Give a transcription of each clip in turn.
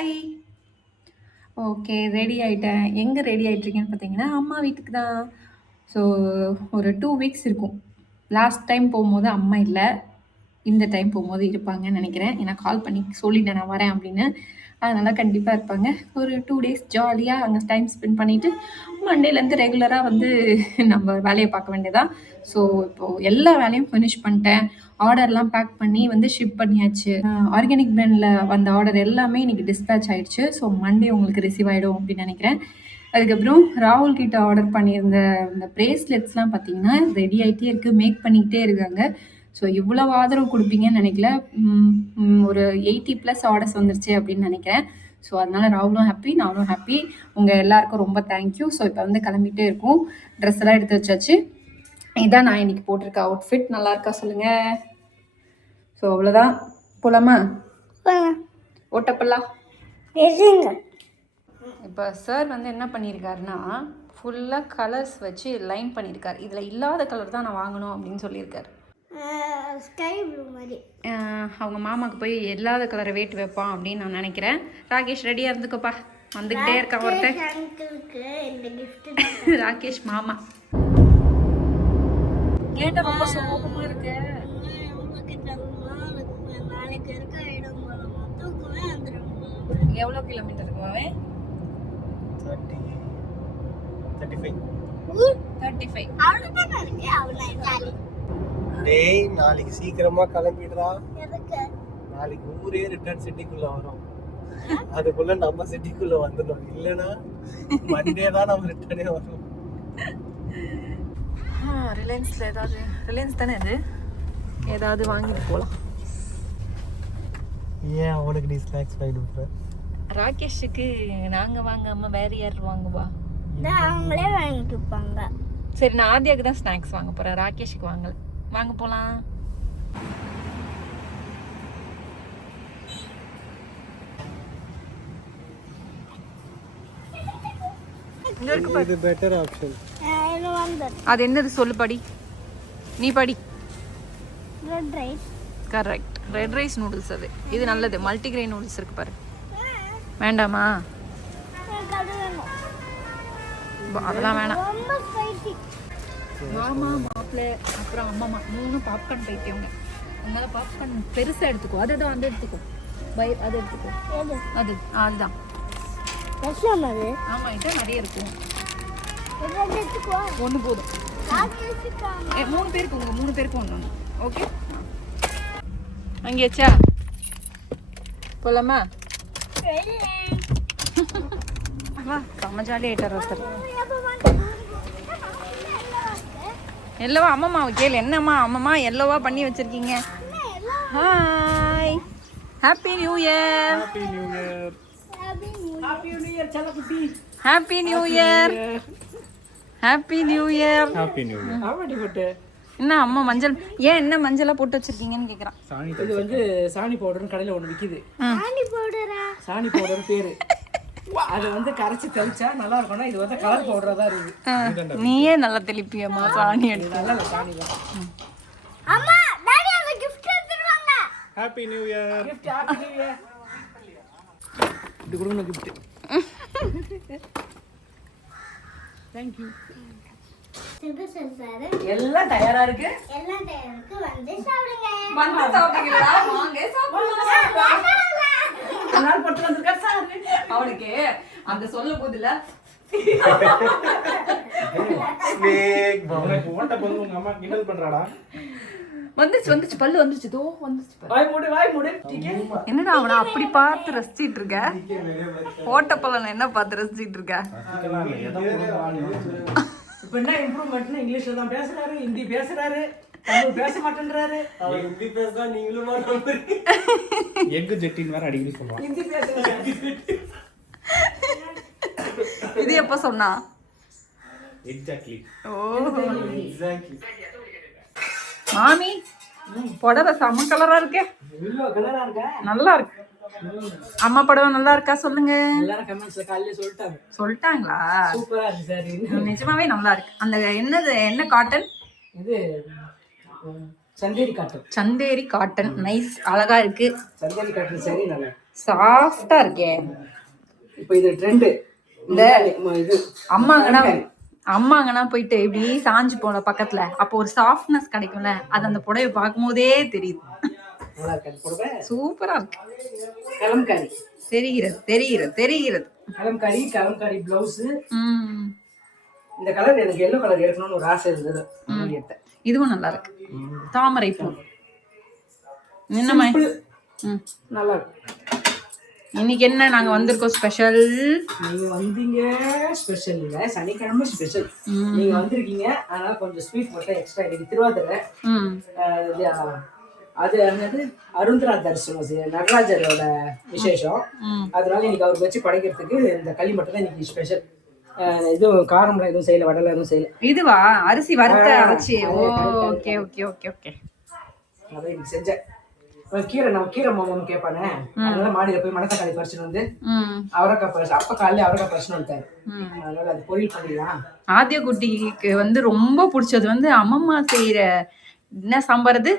Hi. Okay, ready ஆயிட்டேன். எங்க ready ஆயிட்டுருக்கேன்னு பார்த்தீங்கன்னா, அம்மா வீட்டுக்கு தான். ஸோ ஒரு 2 வீக்ஸ் இருக்கும். லாஸ்ட் டைம் போகும்போது அம்மா இல்ல. இந்த டைம் போகும்போது இருப்பாங்கன்னு நெனைக்கிறேன். ஏன்னா கால் பண்ணி சொல்லிட்டேன் நான் வரேன் அப்படின்னு. அதனால கண்டிப்பா இருப்பாங்க. ஒரு 2 டேஸ் ஜாலியா அங்க டைம் ஸ்பெண்ட் பண்ணிட்டு, மண்டேலேருந்து ரெகுலரா வந்து நம்ம வேலைய பார்க்க வேண்டியதுதான். ஸோ இப்போ எல்லா வேலையும் ஃபினிஷ் பண்ணிட்டேன். ஆர்டர்லாம் பேக் பண்ணி வந்து ஷிப் பண்ணியாச்சு. ஆர்கானிக் பிராண்ட்ல வந்த ஆர்டர் எல்லாமே இன்னைக்கு டிஸ்பேட்ச் ஆயிடுச்சு. ஸோ மண்டே உங்களுக்கு ரிசீவ் ஆயிடும் அப்படின்னு நெனைக்கிறேன். அதுக்கப்புறம் ராகுல் கிட்ட ஆர்டர் பண்ணியிருந்த இந்த பிரேஸ்லெட்ஸ்லாம் பார்த்தீங்கன்னா, ரெடி ஆயிட்டே இருக்கு. மேக் பண்ணிக்கிட்டே இருக்காங்க. ஸோ இவ்வளவு ஆதரவு குடுப்பீங்கன்னு நெனைக்கல. ஒரு 80+ ஆர்டர்ஸ் வந்துருச்சு அப்படின்னு நெனைக்கிறேன். ஸோ அதனால ராகுலும் ஹாப்பி, நானும் ஹாப்பி. உங்க எல்லாருக்கும் ரொம்ப தேங்க்யூ. ஸோ இப்போ வந்து கிளம்பிட்டே இருக்கோம். ட்ரெஸ் எல்லாம் எடுத்து வச்சாச்சு. இதான் நான் இன்னைக்கு போட்டிருக்க அவுட்ஃபிட். நல்லா இருக்கா சொல்லுங்க. ஸோ அவ்வளோதான். போலாமா? ஓட்டப்பல்லா. இப்போ சார் வந்து என்ன பண்ணியிருக்காருன்னா, ஃபுல்லாக கலர்ஸ் வச்சு லைன் பண்ணியிருக்காரு. இதில் இல்லாத கலர் தான் நான் வாங்கணும் அப்படின்னு சொல்லியிருக்காரு. ஸ்கை ப்ளூ மாதிரி. அவங்க மாமாவுக்கு போய் இல்லாத கலரை வேட்டு வைப்பான் அப்படின்னு நான் நினைக்கிறேன். ராகேஷ் ரெடியாக இருந்துக்கோப்பா, வந்துக்கிட்டே இருக்கான் ஒருத்தன். ராகேஷ் மாமா கேட்ட ரொம்ப சோகமாக இருக்கு. எவ்வளோ கிலோமீட்டர் இருக்குமாவே? 35. டேய், நாளைக்கு சீக்கிரமா கிளம்பிடுறா. நாளைக்கு ஊரே ரிட்டர்ன் சிட்டிக்குள்ள வரும். அதுக்குள்ள நம்ம சிட்டிக்குள்ள வந்துடும். இல்லனா மண்டே தான் நம்ம ரிட்டர்னே வரும். ரிலையன்ஸ்ல ஏதாவது, ரிலையன்ஸ் தானே இது, ஏதாவது வாங்கிட்டு போகலாம். ஏன் அவனுக்கு நீ ஸ்நாக்ஸ் வாங்கிட்டு போற? ராகேஷுக்கு நாங்கள் வாங்காம வேற யார் வாங்குவா? அவங்களே வாங்கிட்டு இருப்பாங்க. சரி, நான் ஆதியாக்கு தான் ஸ்நாக்ஸ் வாங்க போறேன். ராகேஷுக்கு வாங்கல. வாங்க போலாம். இது பெட்டர் ஆப்ஷன். அது என்னது சொல்லு, படி, நீ படி. Red rice. Correct, red rice noodles. அது இது நல்லது. மல்டிகிரெயின் நூடுல்ஸ் இருக்கு பாரு. வேண்டாமா? அதெல்லாம் வேணாம். ரொம்ப ஸ்பைசி. மாமா, மாப்பிள்ளை, அப்புறம் அம்மா 3 பாப்கார்ன் பைத்தியவங்க. அதனால பாப்கார்ன் பெருசாக எடுத்துக்கோ. அதுதான் அந்த எடுத்துக்கோ. அது எடுத்துக்கோ. அது அதுதான். அது ஆமாம், இதான் நிறைய இருக்கும். எடுத்துக்கோ. ஒன்று போதும். 3 பேருக்கு, உங்கள் 3 பேருக்கு ஒன்று. ஓகே, அங்கேயாச்சா? போலாமா? வா, செம்ம ஜாலியாக ஆயிட்டார் ஒருத்தர். எல்லோவா அம்மம்மாவை கேளு. என்னம்மா அம்மம்மா எல்லோவா பண்ணி வச்சிருக்கீங்க? Hi, happy new year. Happy new year. Happy new year செல்லக்குட்டி. Happy new year. Happy new year. Happy new year. ஆமாடி போட்டு என்ன அம்மா மஞ்சள், ஏன் என்ன மஞ்சளா போட்டு வச்சிருக்கீங்கன்னு கேக்குறான். இது வந்து சாணி பவுடர்னு கடையில் ஒன்று விற்கிது. சாணி பவுடர் பேரு. அது வந்து கரைச்சி தெளிச்சா நல்லா இருக்கும்னா, இது வந்து கலர் பவுடரா தான் இருக்கு. நீயே நல்லா தெளிப்பியம்மா சாணி எடுத்து. நல்லா சாணி தான். அம்மா டாடி அந்த gift எடுத்துருவாங்க. Happy new year. gift happy new year. இது கொடுங்க gift. Thank you. எல்லாம் தயாரா இருக்கு. எல்லாம் தயாருக்கு வந்து சாப்பிடுங்க. வந்து சாப்பிடுங்களா? வாங்க சாப்பிடலாம். நாள் போட்டு வந்திருக்கார் சார். அவனுக்கு அந்த சொல்ல போதில்ல. Snake bomb. ஓட்ட போது உங்க அம்மா கிண்டல் பண்றாடா. வந்துச்சு பல்லு வந்துச்சு. தோ வந்துச்சு. வாய் மூடு. என்னடா அவனை அப்படி பார்த்து ரசிச்சிட்டு இருக்க? ஓட்டப்பல்லன் என்ன பார்த்து ரசிச்சிட்டு இருக்க? இப்ப என்ன இம்ப்ரூவ்மெண்ட்னா இங்கிலீஷ்ல தான் பேசுறாரு, ஹிந்தி பேசுறாரு, தமிழ் பேச மாட்டேன்றாரு. அவர் இப்படி பேசுறா நீங்களும் நம்புறீங்க. எக் ஜெட்டின் வேற அடிக்கடி சொல்றான். ஹிந்தி பேசுறாரு. இது எப்ப சொன்னா? எக்ஸாக்ட்லி. ஓ எக்ஸாக்ட்லி. மாமி புடவை செம கலரா இருக்கே. இவ்ளோ கலரா இருக்கா? நல்லா இருக்கு. அம்மா புடவை நல்லா இருக்கா சொல்லுங்க. எல்லாரும் கமெண்ட்ஸ்ல காலையில சொல்லிட்டாங்களா? சூப்பரா இருக்கு சார். நிஜமாவே நல்லா இருக்கு. அந்த என்னது, என்ன காட்டன் இது? Chanderi cotton. Chanderi cotton. Nice, அழகா இருக்கு. சந்தேரி காட்டன் சரி. நல்லா சாஃப்டா இருக்கே. இப்போ இது ட்ரெண்டு. இந்த இது அம்மாங்கன்னா போயிட்டு இப்படி சாஞ்சு போன பக்கத்துல அப்போ ஒரு சாஃப்ட்னஸ் கிடைக்கும்ல, அது அந்த புடவை பார்க்கும் போதே தெரியுது. நல்லா இருக்கு புடவை. சூப்பரா இருக்கு. கலம்காரி தெரிகிறது. கலம்காரி பிளவுஸ். இந்த கலர் எனக்கு எல்லோ கலர் எடுக்கணும்னு ஒரு ஆசை இருந்தது. இதுவும் நல்லா இருக்கு. தாமரை பூ. என்னம்மா? நல்லா இருக்கு. இன்னைக்கு என்ன நாங்க வந்திருக்கோம் ஸ்பெஷல்? நீங்க வந்தீங்க ஸ்பெஷல் இல்ல, சனிக்கிழமை ஸ்பெஷல். நீங்க வந்திருக்கீங்க, அதனால கொஞ்சம் ஸ்வீட் மட்டும் எக்ஸ்ட்ரா. இன்னைக்கு திருவாதிரை. அது என்னது அருந்திரா தரிசனம், நடராஜரோட விசேஷம். அதனால இன்னைக்கு அவருக்கு வச்சு படைக்கிறதுக்கு இந்த களி மட்டும் தான் இன்னைக்கு ஸ்பெஷல். எதுவும் காரம்லாம் எதுவும் செய்யல, வடலாம் எதுவும் செய்யல. இதுவா அரிசி வறுத்த அரைச்சி? Okay okay okay okay. அதான் இன்னைக்கு செஞ்சேன். கீரை மாமன்னு கேட்பானே, அதனால மாடியில போய் மணத்தக்காளி பறிச்சுட்டு வந்து அவரைக்காய் பறிச்சு, அப்ப காலையில அவரைக்காய் பறிச்சுன்னு வந்துட்டாரு. அதனால அது பொரியல் பண்ணிடலாம். ஆதிய குட்டிக்கு வந்து ரொம்ப பிடிச்சது வந்து அம்மம்மா செய்யற என்ன சாம்பார்? அது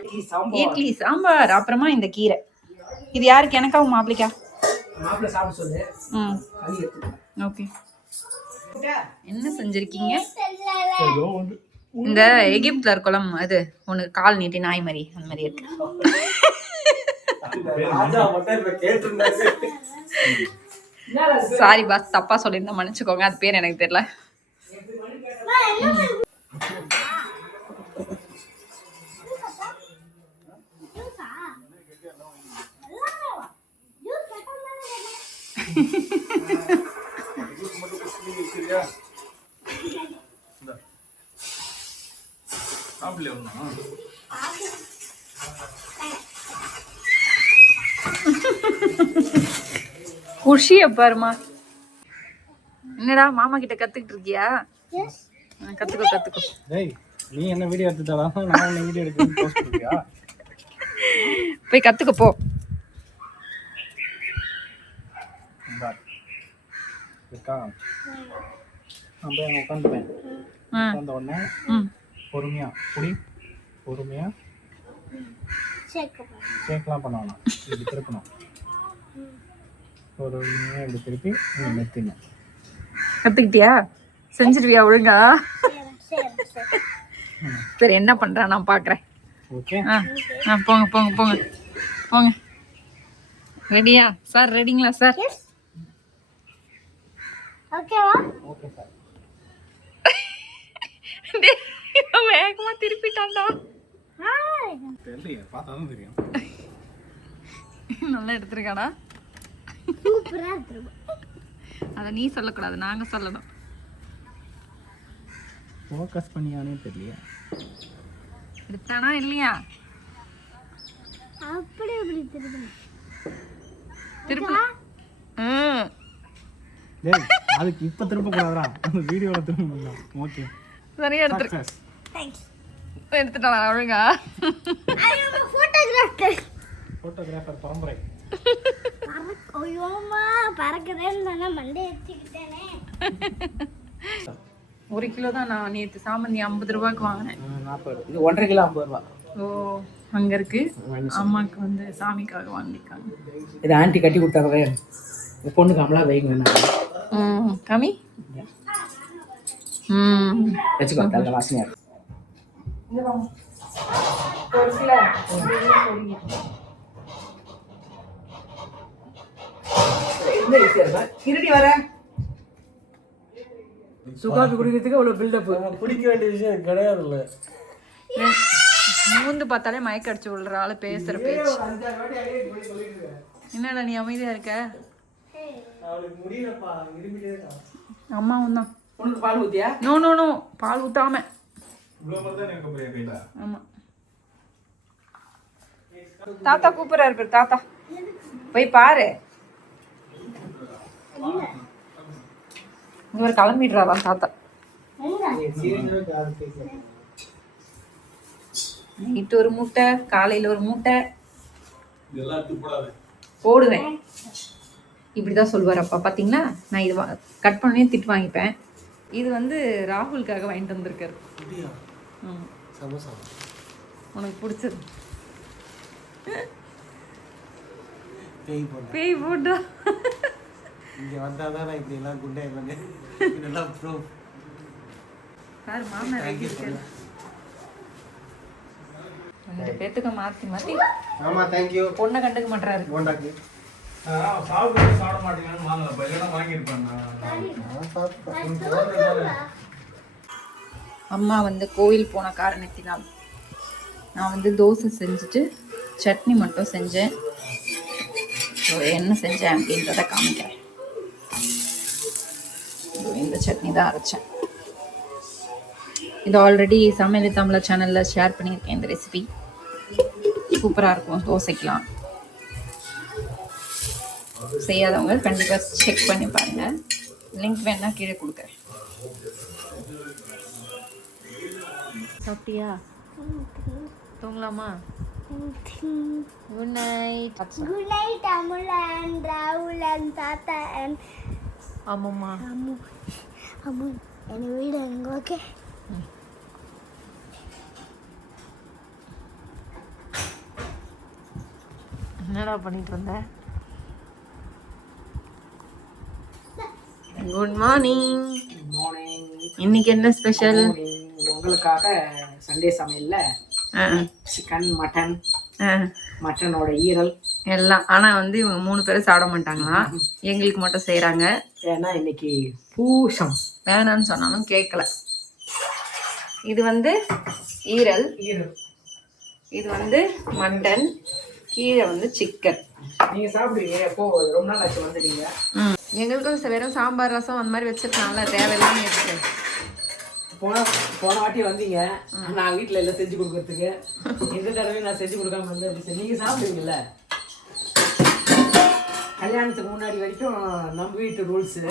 இட்லி சாம்பார். அப்புறமா இந்த கீரை. இது யாருக்கு? எனக்காவும் மாப்பிளைக்கா? மாப்பிள்ளை சாப்பிட சொல்லு. ஓகே. என்ன செஞ்சிருக்கீங்க? இந்த எகிப்துல இருக்கோம் அது ஒண்ணு, கால் நீட்டி நாய் மாதிரி, அந்த மாதிரி இருக்கு. சாரி பாஸ், தப்பா சொல்லியிருந்தா மன்னிச்சுக்கோங்க. அது பேர் எனக்கு தெரியல. குஷிய பாருமா. என்னடா மாமா கிட்ட கத்துக்கிட்டு இருக்கியா? கத்துக்கோ. நீ என்ன வீடியோ எடுத்துட்டாளா? நான் என்ன வீடியோ எடுக்கிறேன்னு போஸ்ட் பண்ணியா? போய் கத்துக்க போ. உட்காந்துப்பேன். உட்காந்த உடனே பொறுமையா ஷேக்லாம் பண்ண வேணாம். இப்படி திருப்பணும். பொறுமையா இப்படி திருப்பி நிறுத்தினேன். கத்துக்கிட்டியா? செஞ்சிருவியா ஒழுங்கா? சரி, என்ன பண்றேன் நான் பாக்குறேன். ஓகே. போங்க. ரெடியா சார்? ரெடிங்களா சார்? ஓகேவா? Okay sir. வேகமா திருப்பிட்டான்டா. தெரியல, பார்த்தாதான் தெரியும். நல்லா எடுத்துருக்காடா. சூப்பரா இருக்கு. அத நீ சொல்லக்கூடாது, நாங்க சொல்லணும். ஃபோக்கஸ் பண்ணியானே தெரியல. எடுத்தானா இல்லையா? அப்படி டேய், அதுக்கு இப்ப திருப்ப கூடாதுடா. அந்த வீடியோல திருப்பணும். ஓகே. சரியா எடுத்துரு. எடுத்துட்டானா ஒழுங்கா? போட்டோகிராஃபர் பரம்பரை. ஐயோமா பறக்குறேன்னு மண்டே எடுத்துக்கிட்டேனே. 1 கிலோ தான் நான் நேற்று சாமந்தி 50 ரூபாய்க்கு வாங்கினேன். 40. இது 1.5 கிலோ 50 ரூபா. ஓ, அங்க இருக்கு. அம்மாக்கு வந்து சாமிக்காக வாங்கிருக்காங்க. இது ஆண்டி கட்டி கொடுத்தாங்க. பொண்ணுக்கு அமலா வைங்க. கம்மி வச்சுக்கோ, நல்ல வாசனையா இருக்கு. இருடி வர சுகாபி குடிக்கிறதுக்கு அவ்வளவு பில்டப். பிடிக்க வேண்டிய விஷயம் கிடையாது. இல்ல மூந்து பார்த்தாலே மயக்க அடிச்சு விடுற ஆளு பேசுற பேச்சு. என்னடா நீ அமைதியா இருக்க? அம்மாவும் தான். உனக்கு பால் ஊத்தியா? நோ பால் ஊத்தாம. ஆமா, தாத்தா கூப்பிடுறாரு பேர். தாத்தா போய் பாரு. இவர் கிளம்பிடுறாரா தாத்தா? நைட்டு ஒரு மூட்டை, காலையில ஒரு மூட்டை போடுவேன். இப்படிதான் சொல்லுவார் அப்பா. பாத்தீங்களா, நான் இது கட் பண்ணி திட்டு வாங்கிப்பேன். இது வந்து ராகுலுக்காக வாங்கிட்டு வந்திருக்காரு. உனக்கு பிடிச்சது. பேய் போல பேய் போட்டோ இங்க வந்தாதான் நான் இப்படி எல்லாம் குண்டே இல்லைங்க இதெல்லாம் ப்ரூஃப் பாரு மாமனார் தேங்க்யூ ரெண்டு பேத்துக்கு மாற்றி மாற்றி ஆமா தேங்க்யூ பொண்ணை கண்டுக்க மாட்டாரு. போண்டாக்கு சாப்பிட மாட்டீங்கன்னு வாங்கலப்பா இல்லைன்னா வாங்கியிருப்பேன் அம்மா வந்து கோவில் போன காரணத்தினால் நான் வந்து தோசை செஞ்சுட்டு சட்னி மட்டும் செஞ்சேன். ஸோ என்ன செஞ்சேன் அப்படின்றத காமிக்கிறேன். இந்த சட்னி தான் அரைச்சேன். இது ஆல்ரெடி சமையல் தமிழ் சேனலில் ஷேர் பண்ணியிருக்கேன். இந்த ரெசிபி சூப்பராக இருக்கும் தோசைக்கலாம். செய்யாதவங்க கண்டிப்பாக செக் பண்ணி பாருங்கள். லிங்க் வேணா கீழே கொடுக்குறேன். சாப்பிட்டியா? தூங்கலாமா? Good night. Good night, Amul and Rahul and Tata and ஆமாம்மா. Amul. And வீடு எங்க ஓகே? என்னடா பண்ணிட்டு வந்த? Good morning. மார்னிங். இன்னைக்கு என்ன ஸ்பெஷல்? உங்களுக்காக சண்டே சமையல்ல சிக்கன், மட்டன், மட்டனோட ஈரல் எல்லாம். ஆனால் வந்து இவங்க 3 பேரும் சாப்பிட மாட்டாங்களா? எங்களுக்கு மட்டும் செய்கிறாங்க. ஏன்னா இன்னைக்கு பூஷம். வேணான்னு சொன்னாலும் கேட்கல. இது வந்து ஈரல், இது வந்து மட்டன், கீழே வந்து சிக்கன். நீங்க சாப்பிடுவீங்க எப்போ? ரொம்ப நாள் ஆச்சு வந்து நீங்க. எங்களுக்கும் வெறும் சாம்பார் ரசம் அந்த மாதிரி வச்சிருக்காங்கல்ல, தேவையில்லாம இருக்கு. போன வாட்டி வந்தீங்க நான் வீட்டுல எல்லாம் செஞ்சு கொடுக்கறதுக்கு. எந்த தடவையும் நான் செஞ்சு கொடுக்காம வந்து அப்படி நீங்க சாப்பிடுவீங்கல்ல. கல்யாணத்துக்கு முன்னாடி வரைக்கும் நம்ம வீட்டு ரூல்ஸு,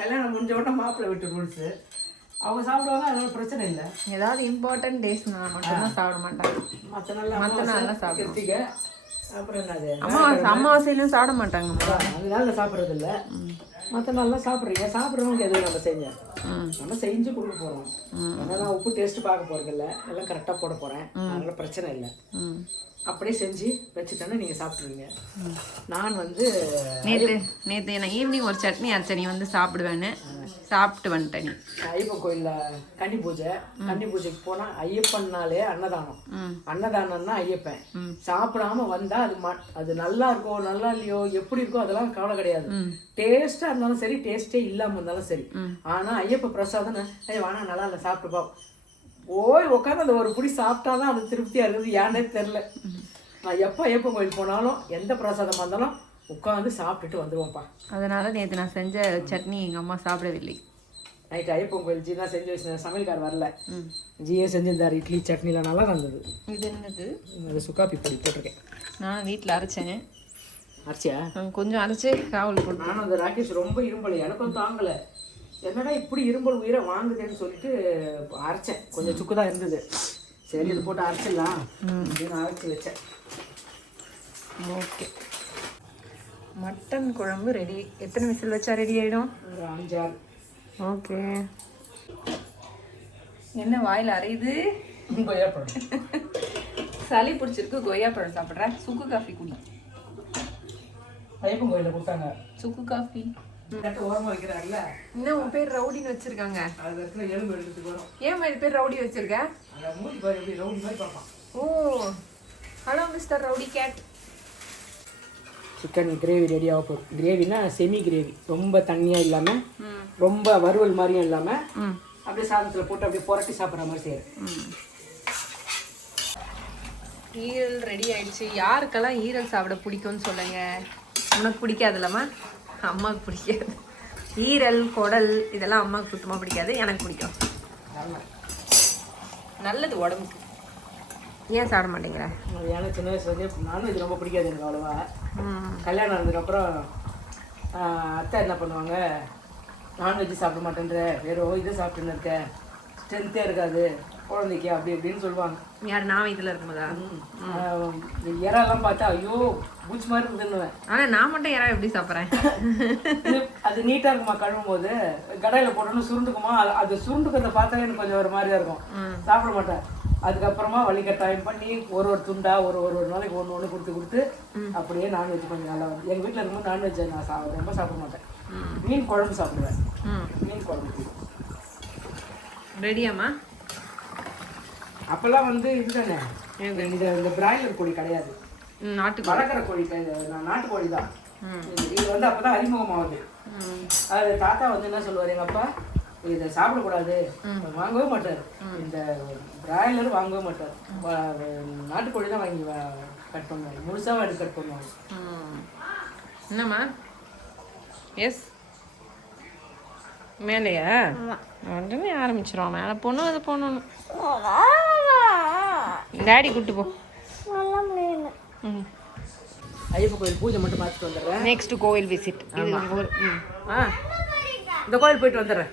கல்யாணம் முடிஞ்ச உடனே மாப்பிள்ளை வீட்டு ரூல்ஸு. அவங்க சாப்பிடுவாங்க, அதனால பிரச்சனை இல்லை. ஏதாவது இம்பார்ட்டன்ட் டேஸ்னா மட்டும்தான் சாப்பிட மாட்டாங்க. மற்ற நாள்லாம் சாப்பிடுறதுக்கு. அப்புறம் என்னது அமாவாசையிலும் சாப்பிட மாட்டாங்க. அதனால சாப்பிட்றது இல்லை. மற்ற நாள்லாம் சாப்பிட்றீங்க. சாப்பிட்றவங்களுக்கு எதுவும் நம்ம செஞ்சேன், நம்ம செஞ்சு கொடுக்க போகிறோம். ஆனால் நான் உப்பு டேஸ்ட்டு பார்க்க போகிறது இல்லை, எல்லாம் கரெக்டாக போட போகிறேன். அதனால பிரச்சனை இல்லை. அப்படியே செஞ்சு வச்சுட்டேன்னா நீங்கள் சாப்பிட்ருவீங்க. நான் வந்து நேற்று நான் ஈவினிங் ஒரு சட்னி அரைச்ச நீ வந்து சாப்பிடுவேன்னு சாப்பிட்டு வந்துட்டேன். நீ ஐயப்பன் கோயிலில் கன்னி பூஜைக்கு போனால் ஐயப்பன்னாலே அன்னதானம். அன்னதானம்னா ஐயப்பன் சாப்பிடாம வந்தால் அது நல்லா இருக்கோ நல்லா இல்லையோ எப்படி இருக்கோ அதெல்லாம் கவலை கிடையாது. டேஸ்ட்டாக இருந்தாலும் சரி, டேஸ்ட்டே இல்லாமல் இருந்தாலும் சரி. ஆனால் ஐயப்ப பிரசாதம் வாங்க நல்லா இல்லை சாப்பிட்டுப்பா ஓய் உட்காந்து அந்த ஒரு புடி சாப்பிட்டாதான் அது திருப்தியாக இருக்குது. ஏன்னே தெரில. நான் எப்போ ஐயப்பன் கோயில் போனாலும் எந்த பிரசாதமாக இருந்தாலும் உட்காந்து சாப்பிட்டுட்டு வந்துடுவோம்ப்பா. அதனால நேற்று நான் செஞ்ச சட்னி எங்கள் அம்மா சாப்பிடவில்லை. நைட்டு ஐயப்பன் கோயில் ஜி தான் செஞ்சு வச்சு சமையல்கார் வரல. ஜியே செஞ்சிருந்தார் இட்லி சட்னிலாம் நல்லா இருந்தது. இது என்னது? அது சுக்காப்பி பொடி போட்டிருக்கேன். நான் வீட்டில் அரைச்சேன். அரைச்சியா? கொஞ்சம் அரைச்சி காவல் போட்டு. நானும் அந்த ராகேஷ் ரொம்ப இரும்பலை, எனக்கும் தாங்கலை. என்னடா இப்படி இரும்பல் உயிரை வாங்குதுன்னு சொல்லிட்டு அரைச்சேன். கொஞ்சம் சுக்கு தான் இருந்தது. சரி இது போட்டு அரைச்சிடலாம் அப்படின்னு அரைச்சி வச்சேன். ஓகே, மட்டன் குழம்பு ரெடி. எத்தனை விசில் வச்சா ரெடி ஆகிடும்? ஒரு 5-6. ஓகே. என்ன வாயில் அரையுது? கொய்யாப்பழம். சளி பிடிச்சிருக்கு, கொய்யாப்பழம் சாப்பிட்றேன். சுக்கு காஃபி குடி. ஐயப்பன் கோயிலில் கொடுத்தாங்க சுக்கு காஃபி. ஓரமாக வைக்கிறாங்கல்ல. இன்னும் உன் பேர் ரவுடின்னு வச்சிருக்காங்க. அது இடத்துல எலும்பு எடுத்துட்டு வரும். ஏன் இது பேர் ரவுடி வச்சிருக்க? மூடி பாரு எப்படி ரவுடி மாதிரி பார்ப்பான். Oh, hello mister rowdy cat. Chicken gravy ready ஆக போகுது. கிரேவினா செமி கிரேவி, ரொம்ப தண்ணியாக இல்லாமல் ரொம்ப வறுவல் மாதிரியும் இல்லாமல் அப்படியே சாதத்தில் போட்டு அப்படியே புரட்டி சாப்பிட்ற மாதிரி செய்யறேன். ஈரல் ரெடி ஆயிடுச்சு. யாருக்கெல்லாம் ஈரல் சாப்பிட பிடிக்கும்னு சொல்லுங்க. உனக்கு பிடிக்காதுல்லம்மா? அம்மாவுக்கு பிடிக்காது. ஈரல் குடல் இதெல்லாம் அம்மாவுக்கு சுத்தமாக பிடிக்காது, எனக்கு பிடிக்கும். நல்லது உடம்புக்கு. ஏன் சாப்பிட மாட்டேங்கிற? ஏன்னா சின்ன வயசுலேருந்தே நான்வெஜ் ரொம்ப பிடிக்காது எனக்கு அவ்வளோவா. கல்யாணம் ஆனதுக்கப்புறம் அத்தை என்ன பண்ணுவாங்க, நான்வெஜ் சாப்பிட மாட்டேன்ற, வெறும் இது சாப்பிட்டுன்னு இருக்க, ஸ்ட்ரென்த்தே இருக்காது குழந்தைக்கு அப்படி இப்படின்னு சொல்லுவாங்க. யார்? நான் இதில் இருக்கும்போதா? இறாலாம் பார்த்தா ஐயோ பூச்சி மாதிரி இருக்குதுன்னுவேன். ஆனால் நான் மட்டும் இறா எப்படி சாப்பிட்றேன்? அது நீட்டாக இருக்குமா கழுவும் போது, கடையில் போட்டோன்னு சுருண்டுக்குமா, அது சுருண்டுக்கிறத பார்த்தாலே எனக்கு கொஞ்சம் ஒரு மாதிரியா இருக்கும், சாப்பிட மாட்டேன். அதுக்கப்புறமா வழிகட்டாயம் பண்ணி ஒரு துண்டா ஒரு நாளைக்கு ஒன்று கொடுத்து அப்படியே நான்வெஜ் கொஞ்சம் நல்லா வந்து எங்கள் வீட்டில் இருக்கும்போது நான்வெஜ் நான் ரொம்ப சாப்பிட மாட்டேன். மீன் குழம்பு சாப்பிடுவேன். மீன் குழம்பு ரெடியாம்மா? அப்போல்லாம் வந்து இதுதானே இந்த பிராய்லர் கோழி கிடையாது, நாட்டு வளர்க்குற கோழி நாட்டுக்கோழி தான். இது வந்து அப்போ தான் அறிமுகமாகுது. அது தாத்தா வந்து என்ன சொல்லுவார், எங்கள் அப்பா இதை சாப்பிடக்கூடாது வாங்கவே மாட்டார், இந்த பிராய்லர் வாங்கவே மாட்டார், நாட்டுக்கோழி தான் வாங்கி கட் பண்ணுவாங்க, முழுசாக எடுத்து கட் பண்ணுவாங்க. என்னம்மா? எஸ் மேலையா? உடனே ஆரம்பிச்சிடும். மேலே போகணும் அது போகணும். டேடி கூட்டு போ. ஐயப்ப கோயில் பூஜை மட்டும் பார்த்துட்டு வந்துடுறேன். நெக்ஸ்ட் கோவில் விசிட். இந்த கோயில் போயிட்டு வந்துடுறேன்.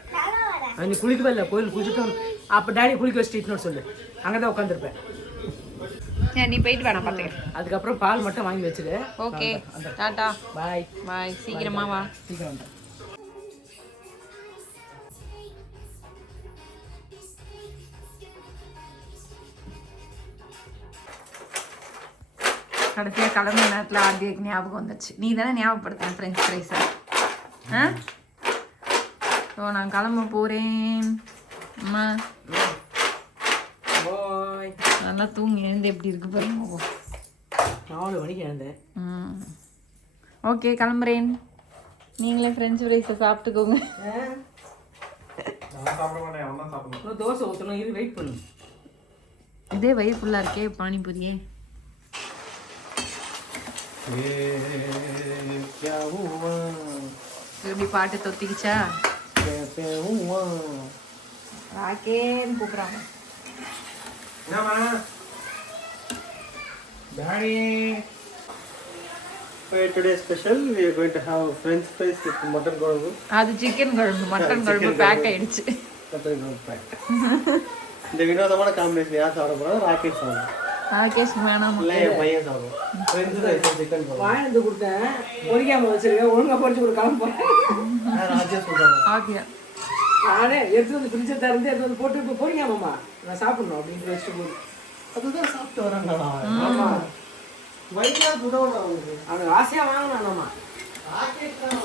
நீ குளிக்கவே இல்லை, கோயில் குளிச்சுட்டு அப்போ டேடி குளிக்க வச்சுட்டு சொல்லு, அங்கே தான் உட்காந்துருப்பேன். நீ போயிட்டு வேணாம் பார்த்துக்கிறேன். அதுக்கப்புறம் பால் மட்டும் வாங்கி வச்சுடு. ஓகே டாட்டா பாய். பாய். சீக்கிரமா வா. சீக்கிரம் வந்துட்டேன். கடைசியாக கிளம்புற நேரத்தில் ஆதிக்கு ஞாபகம் வந்துச்சு. நீ தானே ஞாபகப்படுத்தின ஃப்ரெஞ்ச் ஃப்ரைஸை. ஸோ நான் கிளம்ப போகிறேன். அம்மா பாய். நல்லா தூங்கி எழுந்து எப்படி இருக்கு பாருங்க. 4 மணிக்கு எழுந்தேன். ஓகே கிளம்புறேன். நீங்களே ஃப்ரெஞ்ச் ஃப்ரைஸை சாப்பிட்டுக்கோங்க. நான் சாப்பிட மாட்டேன், அவன் தான் சாப்பிடணும். தோசை ஊற்றணும், இது வெயிட் பண்ணு. இதே வயிறு ஃபுல்லாக இருக்கே பானிபூரியே. எப்படி பாட்டு தொத்திக்கிச்சா? ராக்கேன்னு கூப்பிட்றாங்க. என்னம்மா daddy? Today special we are going to have French fries with mutton குழம்பு. அது சிக்கன் குழம்பு. மட்டன் குழம்பு பேக் ஆயிடுச்சு. mutton குழம்பு பேக். இந்த வினோதமான காம்பினேஷன் யார் சாப்பிட போறா? ராகேஷ் சாப்பிடுவோம். ராகேஷ் வேணாமா? இல்லை என் பையன் சாப்பிடுவோம். French fries சிக்கன் குழம்பு. வாங்கிட்டு கொடுத்தேன், பொரிக்காம வச்சிருக்கேன், ஒழுங்கா பொரிச்சு கொடுக்க கிளம்ப ராஜேஷ் சொல்றாங்க. ஆதியா நானே எடுத்து வந்து ஃப்ரிட்ஜை திறந்து எடுத்து வந்து போட்டு இப்போ பொரிக்காமம்மா நான் சாப்பிடணும் அப்படின்னு வச்சுட்டு போகுது. அதுதான் சாப்பிட்டு வராங்களா? ஆமா, வயிறா புடவடா அவங்களுக்கு. அவனுக்கு ஆசையாக வாங்கினானம்மா. ராகேஷ் தான்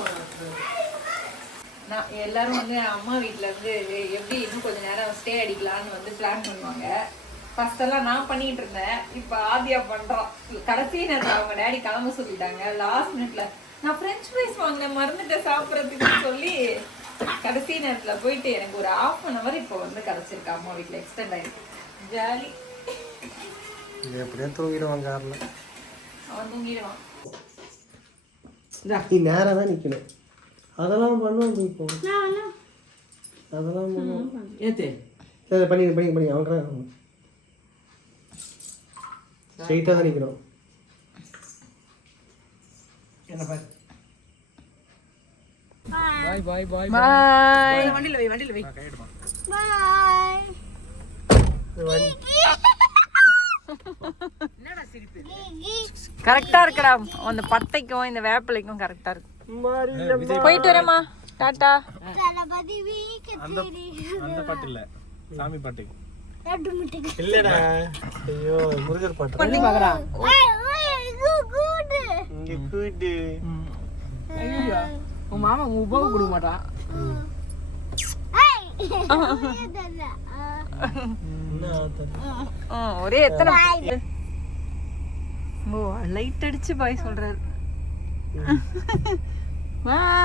நான் எல்லாரும் வந்து அம்மா வீட்டில் வந்து எப்படி இன்னும் கொஞ்சம் நேரம் ஸ்டே அடிக்கலான்னு வந்து பிளான் பண்ணுவாங்க. ஃபர்ஸ்டெல்லாம் நான் பண்ணிட்டு இருந்தேன், இப்போ ஆதியா பண்ணுறான். கடைசி நேரத்தில் அவங்க டேடி கிளம்ப சொல்லிட்டாங்க. லாஸ்ட் மினிட்ல நான் ஃப்ரெஞ்ச் ஃப்ரைஸ் வாங்கினேன் மறந்துட்டேன் சாப்பிட்றதுக்குன்னு சொல்லி கடைசி நேரத்தில் போயிட்டு எனக்கு ஒரு 1/2 hour இப்போ வந்து கிடச்சிருக்கு. அம்மா வீட்டில் எக்ஸ்டெண்ட் ஆகிருக்கு. ஜாலி. எப்படியா தூங்கிடுவாங்க காரில். அவன் தூங்கிடுவான். நீ நேராக தான் நிற்கணும். அதெல்லாம் பண்ணுவாங்க இப்போ. அதெல்லாம் பண்ணுவோம். ஏத்து சரி பண்ணி அவங்க ஸ்ட்ரெயிட்டாக தான் நிற்கணும். என்ன பாரு. பாய் பாய் பாய் பாய். வண்டியில் வை Bye. என்னடா சிரிப்பு? கரெக்டா இருக்குடா. அந்த பட்டைக்கும் இந்த வேப்பிலைக்கும் கரெக்டா இருக்கு. போயிட்டு வரேம்மா. டாட்டா. அந்த பாட்டு இல்ல, சாமி பாட்டு. இல்லடா, ஐயோ முருகர் பாட்டு பண்ணி பார்க்குறான். இங்கே கூட்டு. ஐயோ உன் மாமா உன் உபவை கொடுக்க மாட்டான். ஒரே எத்தனை லைட் அடிச்சு பாய் சொல்றாரு. பாய்.